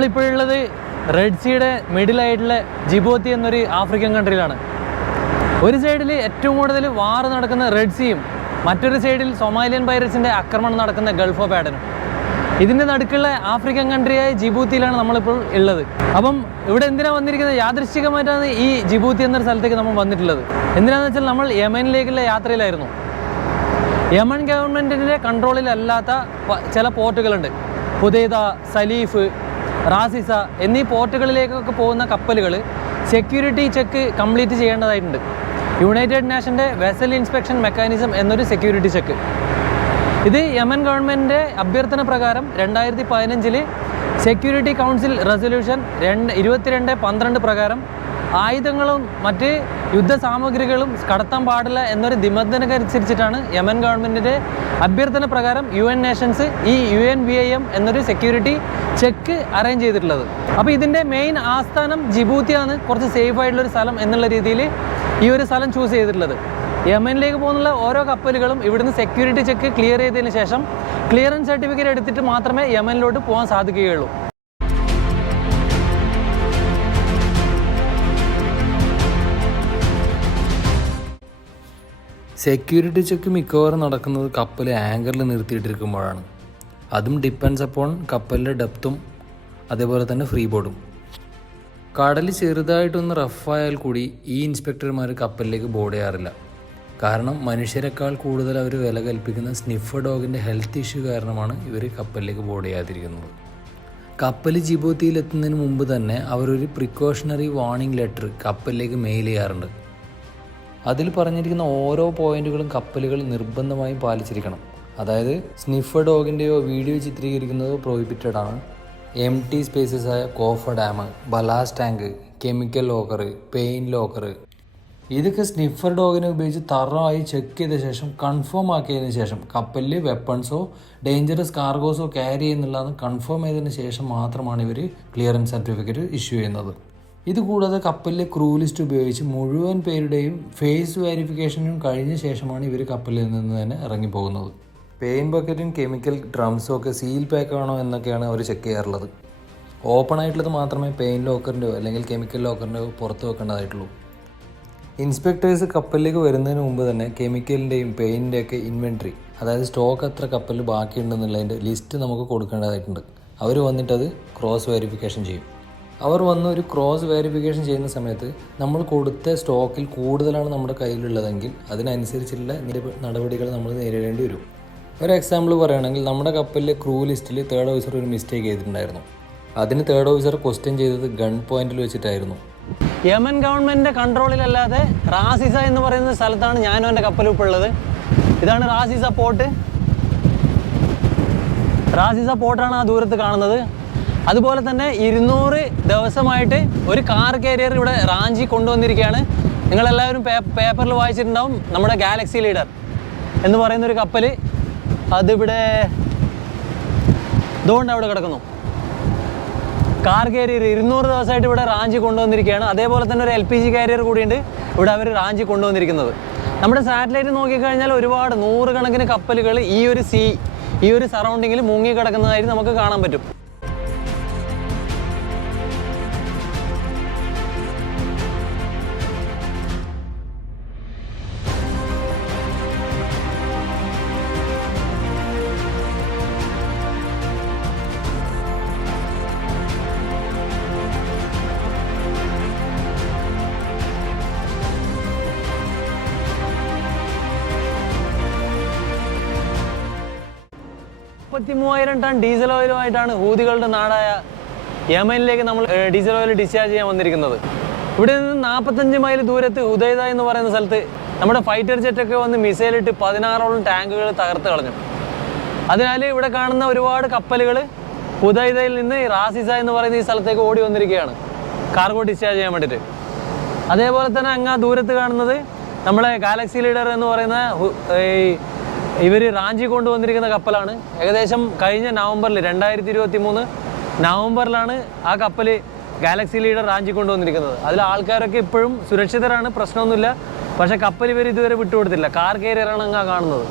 നമ്മളിപ്പോഴുള്ളത് red സീയുടെ മിഡിലായിട്ടുള്ള Djibouti എന്നൊരു African കൺട്രിയിലാണ്. ഒരു സൈഡിൽ ഏറ്റവും കൂടുതൽ വാർ നടക്കുന്ന റെഡ് സീയും മറ്റൊരു സൈഡിൽ സൊമാലിയൻ പൈററ്റ്സിൻ്റെ ആക്രമണം നടക്കുന്ന ഗൾഫ് ഓഫ് ആഡനും. ഇതിൻ്റെ നടുക്കുള്ള ആഫ്രിക്കൻ കൺട്രിയായ ജിബൂത്തിയിലാണ് നമ്മളിപ്പോൾ ഉള്ളത്. അപ്പം ഇവിടെ എന്തിനാണ് വന്നിരിക്കുന്നത്? യാദൃശ്ചികമായിട്ടാണ് ഈ ജിബൂത്തി എന്നൊരു സ്ഥലത്തേക്ക് നമ്മൾ വന്നിട്ടുള്ളത്. എന്തിനാണെന്ന് വെച്ചാൽ നമ്മൾ യമനിലേക്കുള്ള യാത്രയിലായിരുന്നു. യമൻ ഗവൺമെൻറ്റിൻ്റെ കൺട്രോളിലല്ലാത്ത ചില പോർട്ടുകളുണ്ട്. ഹുദൈദ, സലീഫ്, റാസിസ എന്നീ പോർട്ടുകളിലേക്കൊക്കെ പോകുന്ന കപ്പലുകൾ സെക്യൂരിറ്റി ചെക്ക് കംപ്ലീറ്റ് ചെയ്യേണ്ടതായിട്ടുണ്ട്. യുണൈറ്റഡ് നേഷൻ്റെ വെസൽ ഇൻസ്പെക്ഷൻ മെക്കാനിസം എന്നൊരു സെക്യൂരിറ്റി ചെക്ക്. ഇത് യമൻ ഗവൺമെൻറ്റിൻ്റെ അഭ്യർത്ഥന പ്രകാരം 2015 സെക്യൂരിറ്റി കൗൺസിൽ റെസൊല്യൂഷൻ 2212 പ്രകാരം ആയുധങ്ങളും മറ്റ് യുദ്ധസാമഗ്രികളും കടത്താൻ പാടില്ല എന്നൊരു നിബന്ധനക്കനുസരിച്ചിട്ടാണ് യമൻ ഗവൺമെൻറ്റിൻ്റെ അഭ്യർത്ഥന പ്രകാരം UN നേഷൻസ് ഈ UNVIM എന്നൊരു സെക്യൂരിറ്റി ചെക്ക് അറേഞ്ച് ചെയ്തിട്ടുള്ളത്. അപ്പോൾ ഇതിൻ്റെ മെയിൻ ആസ്ഥാനം ജിബൂത്തിയാണ്, കുറച്ച് സേഫ് ആയിട്ടുള്ളൊരു സ്ഥലം എന്നുള്ള രീതിയിൽ ഈ ഒരു സ്ഥലം ചൂസ് ചെയ്തിട്ടുള്ളത്. യമനിലേക്ക് പോകുന്ന ഓരോ കപ്പലുകളും ഇവിടുന്ന് സെക്യൂരിറ്റി ചെക്ക് ക്ലിയർ ചെയ്തതിന് ശേഷം ക്ലിയറൻസ് സർട്ടിഫിക്കറ്റ് എടുത്തിട്ട് മാത്രമേ യമനിലോട്ട് പോകാൻ സാധിക്കുകയുള്ളൂ. സെക്യൂരിറ്റി ചെക്ക് മിക്കവാറും നടക്കുന്നത് കപ്പൽ ആങ്കറിൽ നിർത്തിയിട്ടിരിക്കുമ്പോഴാണ്. അതും ഡിപ്പെൻഡ്സ് അപ്പോൺ കപ്പലിൻ്റെ ഡെപ്തും അതേപോലെ തന്നെ ഫ്രീ ബോർഡും. കടൽ ചെറുതായിട്ടൊന്ന് റഫായാൽ കൂടി ഈ ഇൻസ്പെക്ടർമാർ കപ്പലിലേക്ക് ബോർഡ് ചെയ്യാറില്ല. കാരണം മനുഷ്യരെക്കാൾ കൂടുതൽ അവർ വില കൽപ്പിക്കുന്ന സ്നിഫർ ഡോഗിൻ്റെ ഹെൽത്ത് ഇഷ്യൂ കാരണമാണ് ഇവർ കപ്പലിലേക്ക് ബോർഡ് ചെയ്യാതിരിക്കുന്നത്. കപ്പൽ ജിബൂത്തിയിലെത്തുന്നതിന് മുമ്പ് തന്നെ അവരൊരു പ്രിക്കോഷണറി വാർണിംഗ് ലെറ്റർ കപ്പലിലേക്ക് മെയിൽ ചെയ്യാറുണ്ട്. അതിൽ പറഞ്ഞിരിക്കുന്ന ഓരോ പോയിന്റുകളും കപ്പലുകൾ നിർബന്ധമായും പാലിച്ചിരിക്കണം. അതായത് സ്നിഫർ ഡോഗിൻ്റെയോ വീഡിയോ ചിത്രീകരിക്കുന്നതോ പ്രോഹിബിറ്റഡ് ആണ്. എംടി സ്പേസസ് ആയ coffer dam, ballast tank, chemical locker, pain locker, ഇതൊക്കെ സ്നിഫർ ഡോഗിനെ ഉപയോഗിച്ച് തറവായി ചെക്ക് ചെയ്ത ശേഷം കൺഫേം ആക്കിയതിന് ശേഷം കപ്പലിൽ വെപ്പൺസോ ഡേഞ്ചറസ് കാർഗോസോ ക്യാരി ചെയ്യുന്നുള്ളതെന്ന് കൺഫേം ചെയ്തതിന് ശേഷം മാത്രമാണ് ഇവർ ക്ലിയറൻസ് സർട്ടിഫിക്കറ്റ് ഇഷ്യൂ ചെയ്യുന്നത്. ഇതുകൂടാതെ കപ്പലിലെ ക്രൂ ലിസ്റ്റ് ഉപയോഗിച്ച് മുഴുവൻ പേരുടെയും ഫേസ് വെരിഫിക്കേഷനും കഴിഞ്ഞ ശേഷമാണ് ഇവർ കപ്പലിൽ നിന്ന് തന്നെ ഇറങ്ങിപ്പോകുന്നത്. പെയിൻ ബക്കറ്റും കെമിക്കൽ ഡ്രംസും ഒക്കെ സീൽ പാക്ക് ആണോ എന്നൊക്കെയാണ് അവർ ചെക്ക് ചെയ്യാറുള്ളത്. ഓപ്പൺ ആയിട്ടുള്ളത് മാത്രമേ പെയിൻ ലോക്കറിൻ്റെയോ അല്ലെങ്കിൽ കെമിക്കൽ ലോക്കറിൻ്റെയോ പുറത്ത് വെക്കേണ്ടതായിട്ടുള്ളൂ. ഇൻസ്പെക്ടേഴ്സ് കപ്പലിലേക്ക് വരുന്നതിന് മുമ്പ് തന്നെ കെമിക്കലിൻ്റെയും പെയിൻറ്റിൻ്റെയൊക്കെ ഇൻവെൻട്രി, അതായത് സ്റ്റോക്ക് എത്ര കപ്പലിൽ ബാക്കിയുണ്ടെന്നുള്ളതിൻ്റെ ലിസ്റ്റ് നമുക്ക് കൊടുക്കേണ്ടതായിട്ടുണ്ട്. അവർ വന്നിട്ടത് ക്രോസ് വെരിഫിക്കേഷൻ ചെയ്യും. അവർ വന്ന് ഒരു ക്രോസ് വെരിഫിക്കേഷൻ ചെയ്യുന്ന സമയത്ത് നമ്മൾ കൊടുത്ത സ്റ്റോക്കിൽ കൂടുതലാണ് നമ്മുടെ കയ്യിലുള്ളതെങ്കിൽ അതിനനുസരിച്ചുള്ള നടപടികൾ നമ്മൾ നേരിടേണ്ടി വരും. ഒരു എക്സാമ്പിൾ പറയുകയാണെങ്കിൽ നമ്മുടെ കപ്പലിലെ ക്രൂ ലിസ്റ്റിൽ തേർഡ് ഓഫീസർ ഒരു മിസ്റ്റേക്ക് ചെയ്തിട്ടുണ്ടായിരുന്നു. അതിന് തേർഡ് ഓഫീസർ ക്വസ്റ്റ്യൻ ചെയ്തത് ഗൺ പോയിന്റിൽ വെച്ചിട്ടായിരുന്നു. യമൻ ഗവൺമെൻറ്റിൻ്റെ കൺട്രോളിലല്ലാതെ റാസിസ എന്ന് പറയുന്ന സ്ഥലത്താണ് ഞാനും എൻ്റെ കപ്പലും ഇപ്പോൾ ഉള്ളത്. ഇതാണ് റാസിസ പോർട്ട്. റാസിസ പോർട്ടാണ് ആ ദൂരത്ത് കാണുന്നത്. അതുപോലെ തന്നെ 200 ദിവസമായിട്ട് ഒരു കാർ കാരിയർ ഇവിടെ റാഞ്ചി കൊണ്ടുവന്നിരിക്കുകയാണ്. നിങ്ങളെല്ലാവരും പേപ്പറിൽ വായിച്ചിട്ടുണ്ടാവും. നമ്മുടെ ഗാലക്സി ലീഡർ എന്ന് പറയുന്നൊരു കപ്പൽ അതിവിടെ ഇതുകൊണ്ട് അവിടെ കിടക്കുന്നു. കാർ കാരിയർ 200 ദിവസമായിട്ട് ഇവിടെ റാഞ്ചി കൊണ്ടുവന്നിരിക്കുകയാണ്. അതേപോലെ തന്നെ ഒരു LPG കാരിയർ കൂടിയുണ്ട് ഇവിടെ അവർ റാഞ്ചി കൊണ്ടുവന്നിരിക്കുന്നത്. നമ്മുടെ സാറ്റലൈറ്റ് നോക്കിക്കഴിഞ്ഞാൽ ഒരുപാട് 100 കണക്കിന് കപ്പലുകൾ ഈ ഒരു സറൗണ്ടിങ്ങിൽ മുങ്ങി കിടക്കുന്നതായിട്ട് നമുക്ക് കാണാൻ പറ്റും. ടൺ ഡീസൽ ഓയിലുമായിട്ടാണ് ഹൂതികളുടെ നാടായ യമനിലേക്ക് നമ്മൾ ഡീസൽ ഓയിൽ ഡിസ്ചാർജ് ചെയ്യാൻ വന്നിരിക്കുന്നത്. ഇവിടെ നിന്ന് 45 മൈൽ ദൂരത്ത് ഹുദൈദ എന്ന് പറയുന്ന സ്ഥലത്ത് നമ്മുടെ ഫൈറ്റർ ജെറ്റൊക്കെ വന്ന് മിസൈലിട്ട് 16ഓളം ടാങ്കുകൾ തകർത്ത് കളഞ്ഞു. അതിനാൽ ഇവിടെ കാണുന്ന ഒരുപാട് കപ്പലുകൾ ഹുദൈദയിൽ നിന്ന് റാസിസ എന്ന് പറയുന്ന ഈ സ്ഥലത്തേക്ക് ഓടി വന്നിരിക്കുകയാണ് കാർഗോ ഡിസ്ചാർജ് ചെയ്യാൻ വേണ്ടിയിട്ട്. അതേപോലെ തന്നെ അങ്ങ് ദൂരത്ത് കാണുന്നത് നമ്മളെ ഗാലക്സി ലീഡർ എന്ന് പറയുന്ന ഇവർ റാഞ്ചി കൊണ്ടുവന്നിരിക്കുന്ന കപ്പലാണ്. ഏകദേശം കഴിഞ്ഞ നവംബറിൽ 2023 നവംബറിലാണ് ആ കപ്പൽ ഗാലക്സി ലീഡർ റാഞ്ചി കൊണ്ടുവന്നിരിക്കുന്നത്. അതിൽ ആൾക്കാരൊക്കെ ഇപ്പോഴും സുരക്ഷിതരാണ്, പ്രശ്നമൊന്നുമില്ല. പക്ഷേ കപ്പൽ ഇവർ ഇതുവരെ വിട്ടുകൊടുത്തില്ല. കാർ കാരിയറാണ് അങ്ങ് കാണുന്നത്.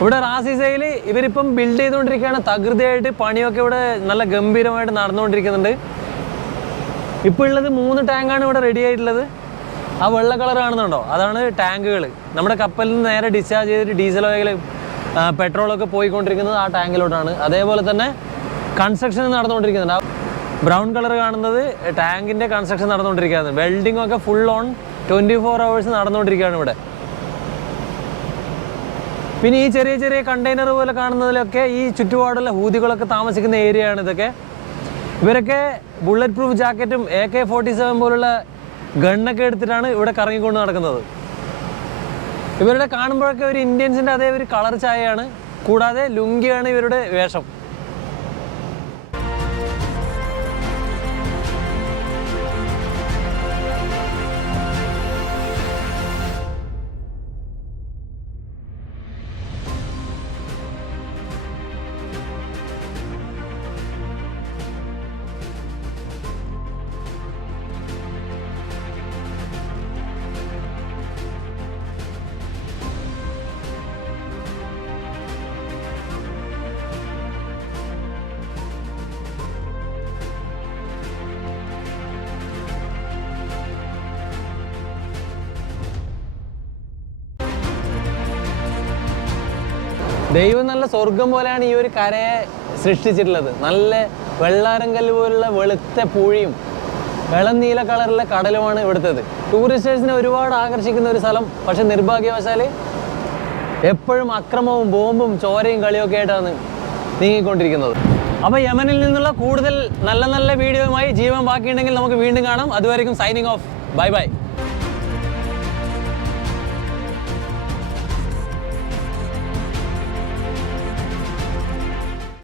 ഇവിടെ റാസിസയിൽ ഇവരിപ്പം ബിൽഡ് ചെയ്തുകൊണ്ടിരിക്കുകയാണ്. തകൃതിയായിട്ട് പണിയൊക്കെ ഇവിടെ നല്ല ഗംഭീരമായിട്ട് നടന്നുകൊണ്ടിരിക്കുന്നുണ്ട്. ഇപ്പോൾ ഉള്ളത് 3 ടാങ്കാണ് ഇവിടെ റെഡി ആയിട്ടുള്ളത്. ആ വെള്ള കളർ കാണുന്നുണ്ടോ, അതാണ് ടാങ്കുകൾ. നമ്മുടെ കപ്പലിൽ നിന്ന് നേരെ ഡിസ്ചാർജ് ചെയ്തിട്ട് ഡീസൽ ഓയിൽ പെട്രോളൊക്കെ പോയിക്കൊണ്ടിരിക്കുന്നത് ആ ടാങ്കിലോട്ടാണ്. അതേപോലെ തന്നെ കൺസ്ട്രക്ഷൻ നടന്നുകൊണ്ടിരിക്കുന്നുണ്ട്. ബ്രൗൺ കളർ കാണുന്നത് ടാങ്കിൻ്റെ കൺസ്ട്രക്ഷൻ നടന്നുകൊണ്ടിരിക്കുകയാണ്. വെൽഡിംഗ് ഒക്കെ ഫുൾ ഓൺ 24 hours നടന്നുകൊണ്ടിരിക്കുകയാണ് ഇവിടെ. പിന്നെ ഈ ചെറിയ ചെറിയ കണ്ടെയ്നർ പോലെ കാണുന്നതിലൊക്കെ ഈ ചുറ്റുപാടുള്ള ഹൂതികളൊക്കെ താമസിക്കുന്ന ഏരിയ ആണ് ഇതൊക്കെ. ഇവരൊക്കെ ബുള്ളറ്റ് പ്രൂഫ് ജാക്കറ്റും AK-47 പോലുള്ള ഗണ്ണൊക്കെ എടുത്തിട്ടാണ് ഇവിടെ കറങ്ങിക്കൊണ്ട് നടക്കുന്നത്. ഇവരുടെ കാണുമ്പോഴൊക്കെ ഒരു ഇന്ത്യൻസിൻ്റെ അതേ ഒരു കളർ ചായയാണ്. കൂടാതെ ലുങ്കിയാണ് ഇവരുടെ വേഷം. ദൈവം നല്ല സ്വർഗം പോലെയാണ് ഈ ഒരു കരയെ സൃഷ്ടിച്ചിട്ടുള്ളത്. നല്ല വെള്ളാരങ്കല്ല് പോലുള്ള വെളുത്ത പൂഴിയും ഇളം നീല കളറിലെ കടലുമാണ് ഇവിടുത്തേത്. ടൂറിസ്റ്റേഴ്സിനെ ഒരുപാട് ആകർഷിക്കുന്ന ഒരു സ്ഥലം. പക്ഷെ നിർഭാഗ്യവശാൽ എപ്പോഴും അക്രമവും ബോംബും ചോരയും കളിയൊക്കെ ആയിട്ടാണ് നീങ്ങിക്കൊണ്ടിരിക്കുന്നത്. അപ്പോൾ യമനിൽ നിന്നുള്ള കൂടുതൽ നല്ല നല്ല വീഡിയോയുമായി ജീവൻ ബാക്കിയുണ്ടെങ്കിൽ നമുക്ക് വീണ്ടും കാണാം. അതുവരെയും സൈനിങ് ഓഫ്. Bye bye.